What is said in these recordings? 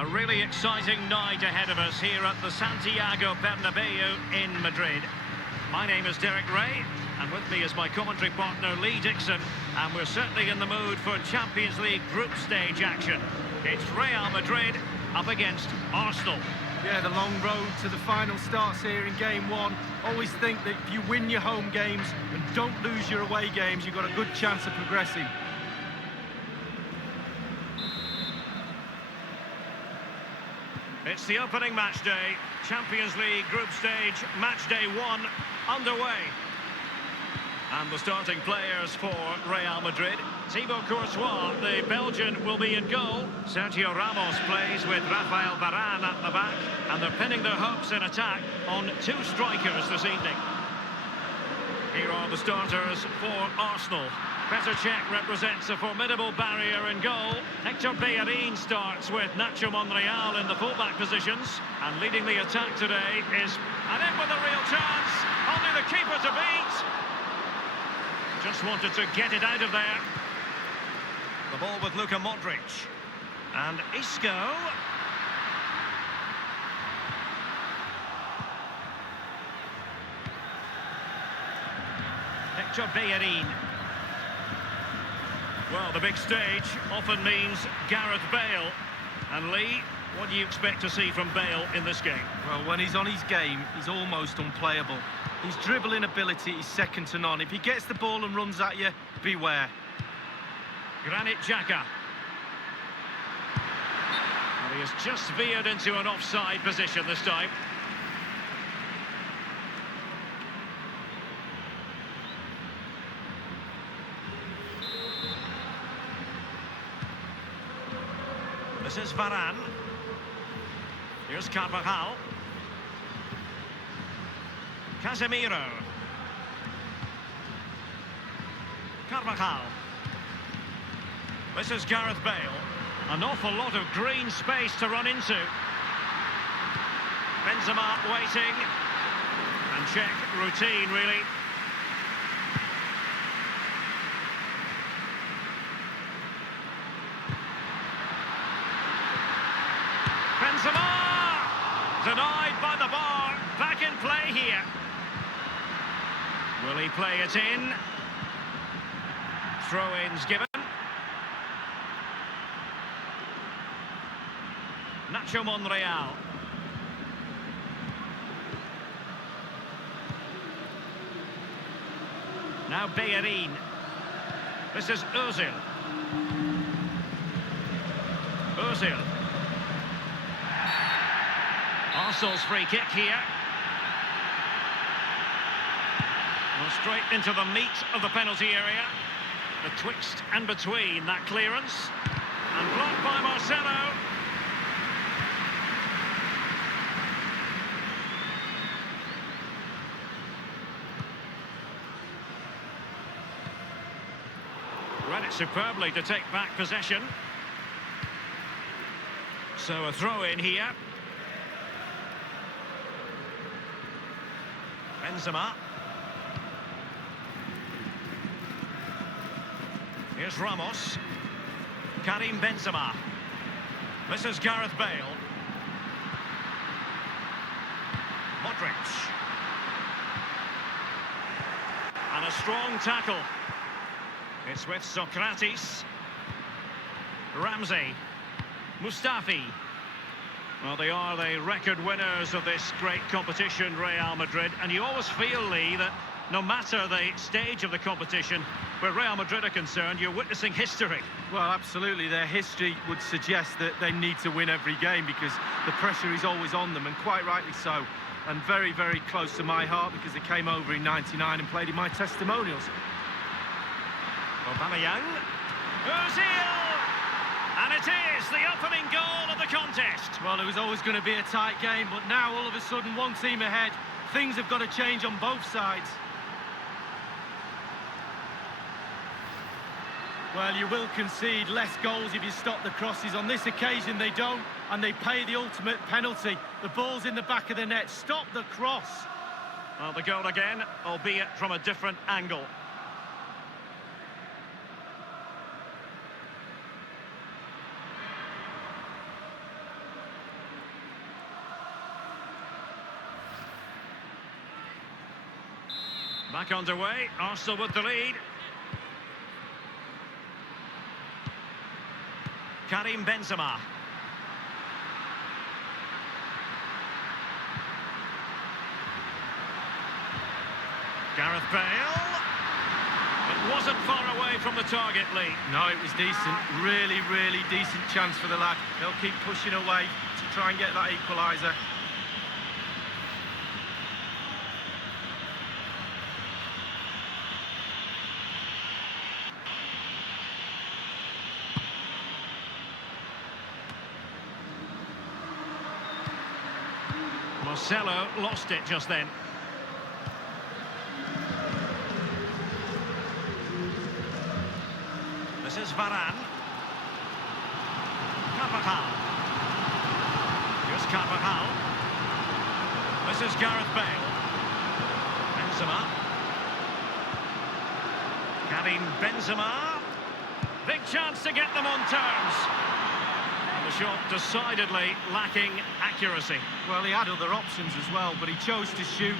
A really exciting night ahead of us here at the Santiago Bernabeu in Madrid. My name is Derek Ray, and with me is my commentary partner Lee Dixon, and we're certainly in the mood for Champions League group stage action. It's Real Madrid up against Arsenal. Yeah, the long road to the final starts here in game one. Always think that if you win your home games and don't lose your away games, you've got a good chance of progressing. It's the opening match day, Champions League group stage, match day one, underway. And the starting players for Real Madrid. Thibaut Courtois, the Belgian, will be in goal. Sergio Ramos plays with Rafael Varane at the back. And they're pinning their hopes in attack on two strikers this evening. Here are the starters for Arsenal. Petr Cech represents a formidable barrier in goal. Hector Bellerin starts with Nacho Monreal in the fullback positions. And leading the attack today is... and in with a real chance. Only the keeper to beat. Just wanted to get it out of there. The ball with Luka Modric. And Isco. Hector Bellerin. Well, the big stage often means Gareth Bale. And Lee, what do you expect to see from Bale in this game? Well, when he's on his game, he's almost unplayable. His dribbling ability is second to none. If he gets the ball and runs at you, beware. Granit Xhaka. Well, he has just veered into an offside position this time. This is Varane. Here's Carvajal. Casemiro. Carvajal. This is Gareth Bale. An awful lot of green space to run into. Benzema waiting. And check routine, really. Benzema! Denied by the bar. Back in play here. Will he play it in? Throw-ins given. Nacho Monreal. Now Bellerin. This is Ozil. Ozil. Arsenal's free kick here. Well, straight into the meat of the penalty area. Betwixt and between that clearance. And blocked by Marcelo. Read it superbly to take back possession. So a throw in here. Benzema. Here's Ramos. Karim Benzema. This is Gareth Bale. Modric. And a strong tackle. It's with Socrates. Ramsey. Mustafi. Well, they are the record winners of this great competition, Real Madrid. And you always feel, Lee, that no matter the stage of the competition, where Real Madrid are concerned, you're witnessing history. Well, absolutely. Their history would suggest that they need to win every game because the pressure is always on them, and quite rightly so. And very, very close to my heart because they came over in '99 and played in my testimonials. Aubameyang. Ozil! And it is the opening goal of the contest. Well, it was always going to be a tight game, but now all of a sudden one team ahead. Things have got to change on both sides. Well, you will concede less goals if you stop the crosses. On this occasion, they don't, and they pay the ultimate penalty. The ball's in the back of the net. Stop the cross. Well, the goal again, albeit from a different angle. Back underway, Arsenal with the lead. Karim Benzema. Gareth Bale. It wasn't far away from the target, Lee. No, it was decent. Really, really decent chance for the lad. They'll keep pushing away to try and get that equaliser. Marcelo lost it just then. This is Varane. Carvajal. Here's Carvajal. This is Gareth Bale. Benzema. Karim Benzema. Big chance to get them on terms. And the shot decidedly lacking accuracy. Well, he had other options as well, but he chose to shoot.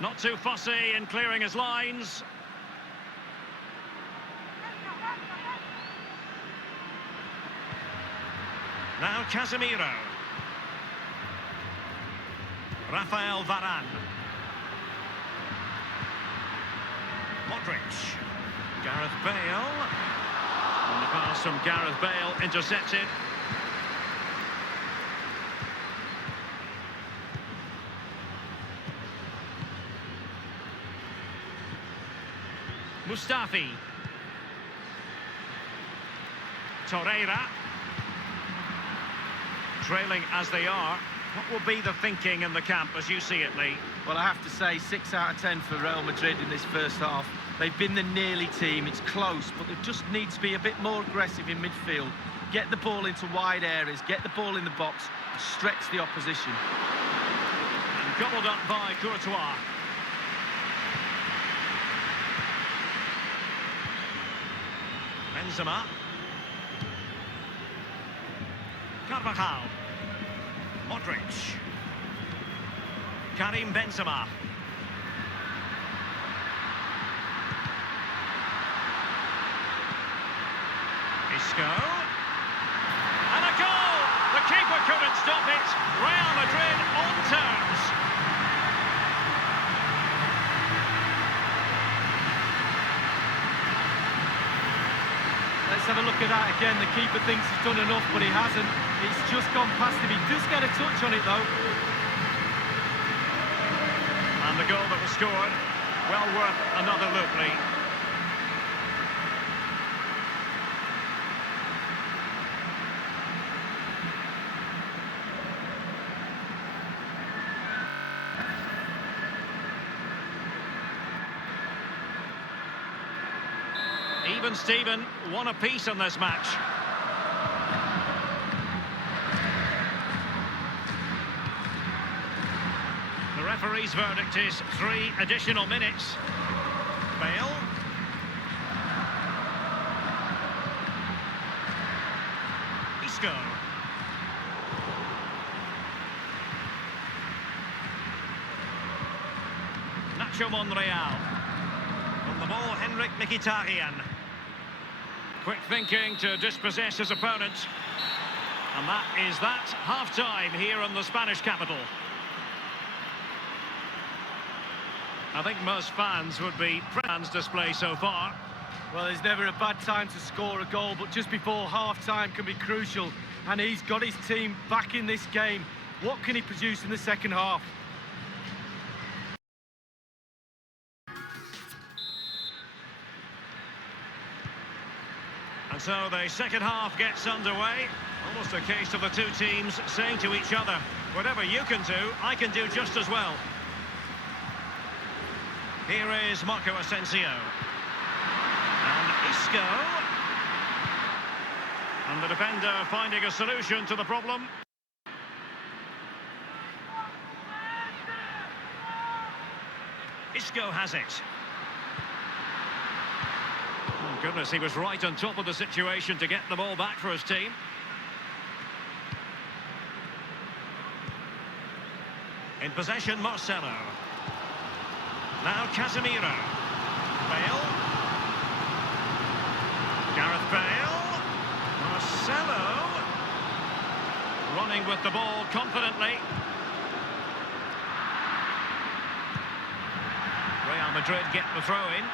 Not too fussy in clearing his lines. Now Casemiro. Rafael Varane. Modric. Gareth Bale. And the pass from Gareth Bale intercepted. Mustafi. Torreira. Trailing as they are, what will be the thinking in the camp as you see it, Lee? Well, I have to say 6 out of 10 for Real Madrid in this first half. They've been the nearly team. It's close, but they just need to be a bit more aggressive in midfield. Get the ball into wide areas, get the ball in the box, stretch the opposition. And gobbled up by Courtois. Benzema. Carvajal. Modric. Karim Benzema. Isco. And a goal! The keeper couldn't stop it. Real Madrid on terms. Let's have a look at that again. The keeper thinks he's done enough, but he hasn't. It's just gone past him. He does get a touch on it, though. And the goal that was scored, well worth another look, Lee. Even Steven, one apiece in this match. The referee's verdict is 3 additional minutes. Bale. Isco. Nacho Monreal. On the ball, Henrik Mkhitaryan. Quick thinking to dispossess his opponent. And that is that. Half-time here in the Spanish capital. I think most fans would be fans display so far. Well, there's never a bad time to score a goal, but just before half-time can be crucial. And he's got his team back in this game. What can he produce in the second half? And so the second half gets underway. Almost a case of the two teams saying to each other, whatever you can do, I can do just as well. Here is Marco Asensio. And Isco. And the defender finding a solution to the problem. Isco has it. Oh, goodness, he was right on top of the situation to get the ball back for his team. In possession, Marcelo. Now Casemiro. Bale. Gareth Bale. Marcelo. Running with the ball confidently. Real Madrid get the throw in.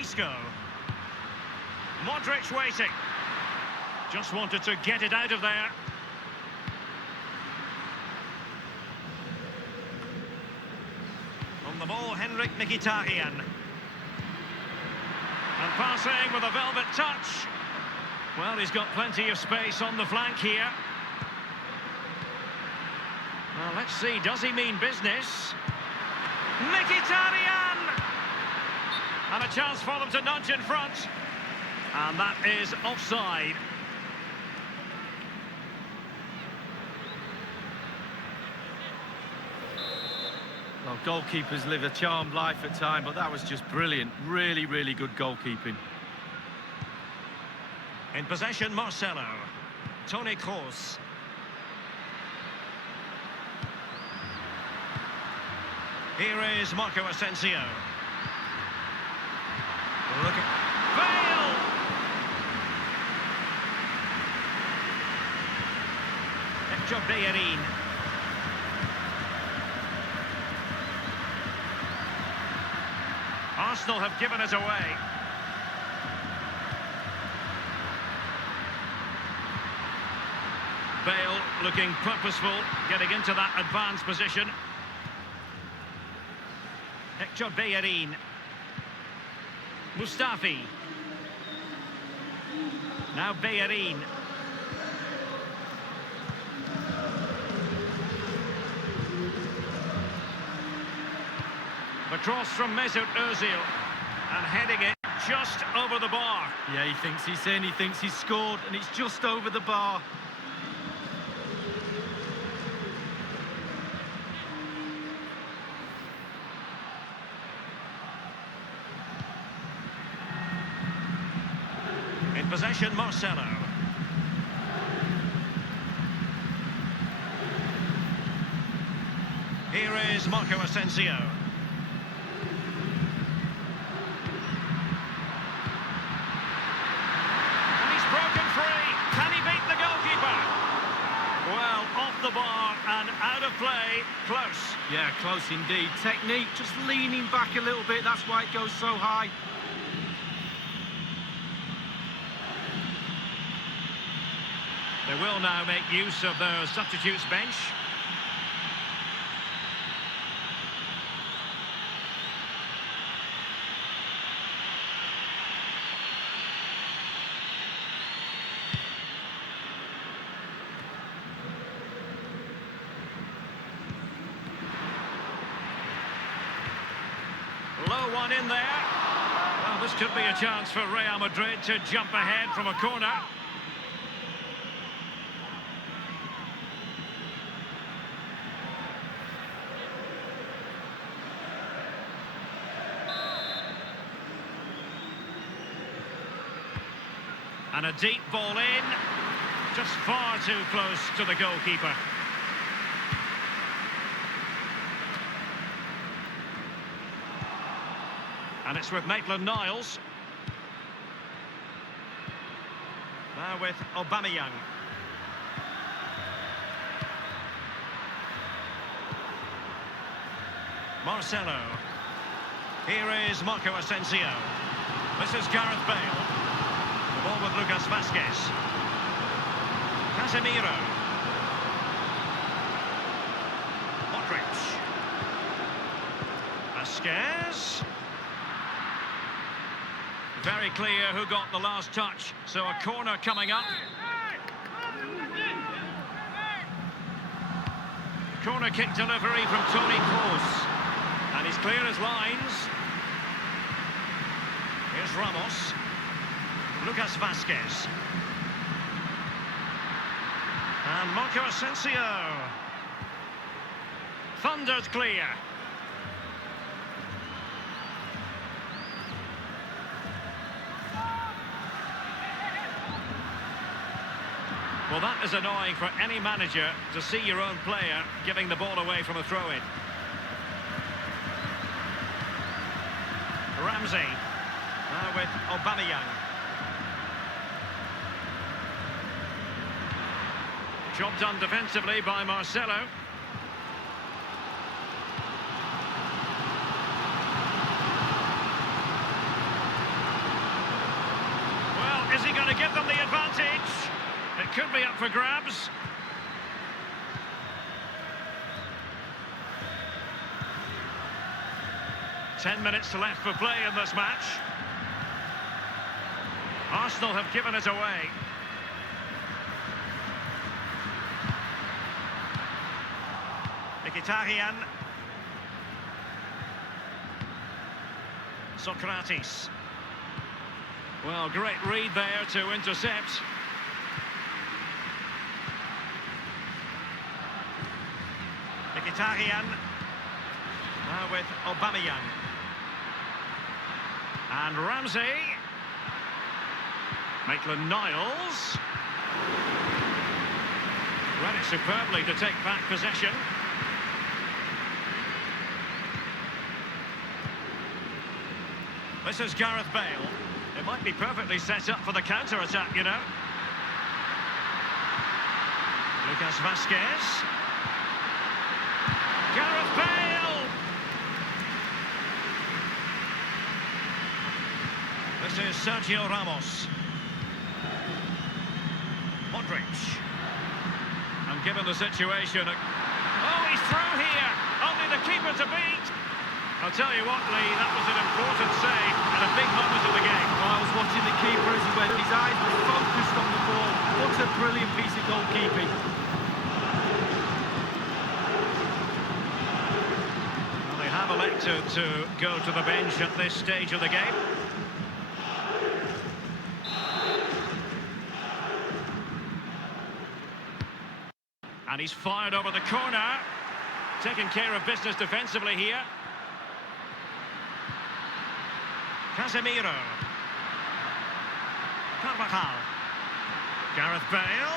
Isco. Modric waiting. Just wanted to get it out of there. On the ball, Henrik Mkhitaryan. And passing with a velvet touch. Well, he's got plenty of space on the flank here. Well, let's see, does he mean business? Mkhitaryan! And a chance for them to nudge in front. And that is offside. Well, goalkeepers live a charmed life at times, but that was just brilliant. Really, really good goalkeeping. In possession, Marcelo. Toni Kroos. Here is Marco Asensio. Look at Bale! Hector Bellerin. Arsenal have given it away. Bale looking purposeful, getting into that advanced position. Hector Bellerin. Mustafi. Now Bellerin. The cross from Mesut Ozil. And heading it just over the bar. Yeah, he thinks he's in, he thinks he's scored, and it's just over the bar. In possession, Marcelo. Here is Marco Asensio. And he's broken free. Can he beat the goalkeeper? Well, off the bar and out of play. Close. Yeah, close indeed. Technique, just leaning back a little bit. That's why it goes so high. They will now make use of their substitutes bench. Low one in there. Well, this could be a chance for Real Madrid to jump ahead from a corner. And a deep ball in, just far too close to the goalkeeper. And it's with Maitland-Niles. Now with Aubameyang. Marcelo. Here is Marco Asensio. This is Gareth Bale. The ball with Lucas Vazquez. Casemiro. Modric. Vazquez. Very clear who got the last touch. So a corner coming up. Corner kick delivery from Toni Kroos. And he's clear as lines. Here's Ramos. Lucas Vazquez. And Marco Asensio. Thunders clear. Well, that is annoying for any manager to see your own player giving the ball away from a throw-in. Ramsey. Now with Aubameyang. Job done defensively by Marcelo. Well, is he going to give them the advantage? It could be up for grabs. Ten minutes left for play in this match. Arsenal have given it away. Mkhitaryan. Socrates. Well, great read there to intercept. Mkhitaryan. Now with Aubameyang. And Ramsey. Maitland-Niles. Ran it superbly to take back possession. This is Gareth Bale. It might be perfectly set up for the counter-attack, you know. Lucas Vazquez. Gareth Bale! This is Sergio Ramos. Modric. And given the situation... Oh, he's through here! Only the keeper to beat! I'll tell you what, Lee, that was an important save and a big moment of the game. Well, I was watching the keeper as he went. His eyes were focused on the ball. What a brilliant piece of goalkeeping. Well, they have elected to go to the bench at this stage of the game. And he's fired over the corner. Taking care of business defensively here. Casemiro. Carvajal. Gareth Bale.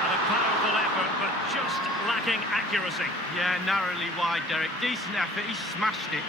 And a powerful effort, but just lacking accuracy. Yeah, narrowly wide, Derek. Decent effort, he smashed it.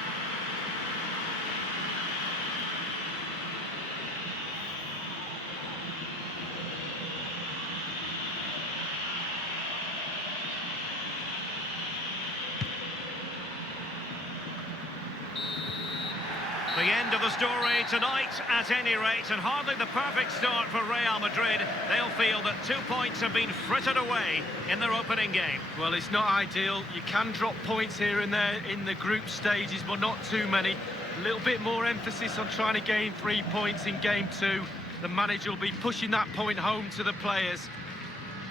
The end of the story tonight, at any rate, and hardly the perfect start for Real Madrid. They'll feel that 2 points have been frittered away in their opening game. Well, it's not ideal. You can drop points here and there in the group stages, but not too many. A little bit more emphasis on trying to gain 3 points in game 2. The manager will be pushing that point home to the players.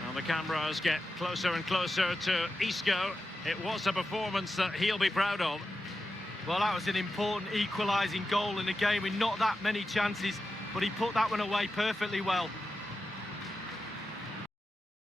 Well, the cameras get closer and closer to Isco. It was a performance that he'll be proud of. Well, that was an important equalising goal in a game with not that many chances, but he put that one away perfectly well.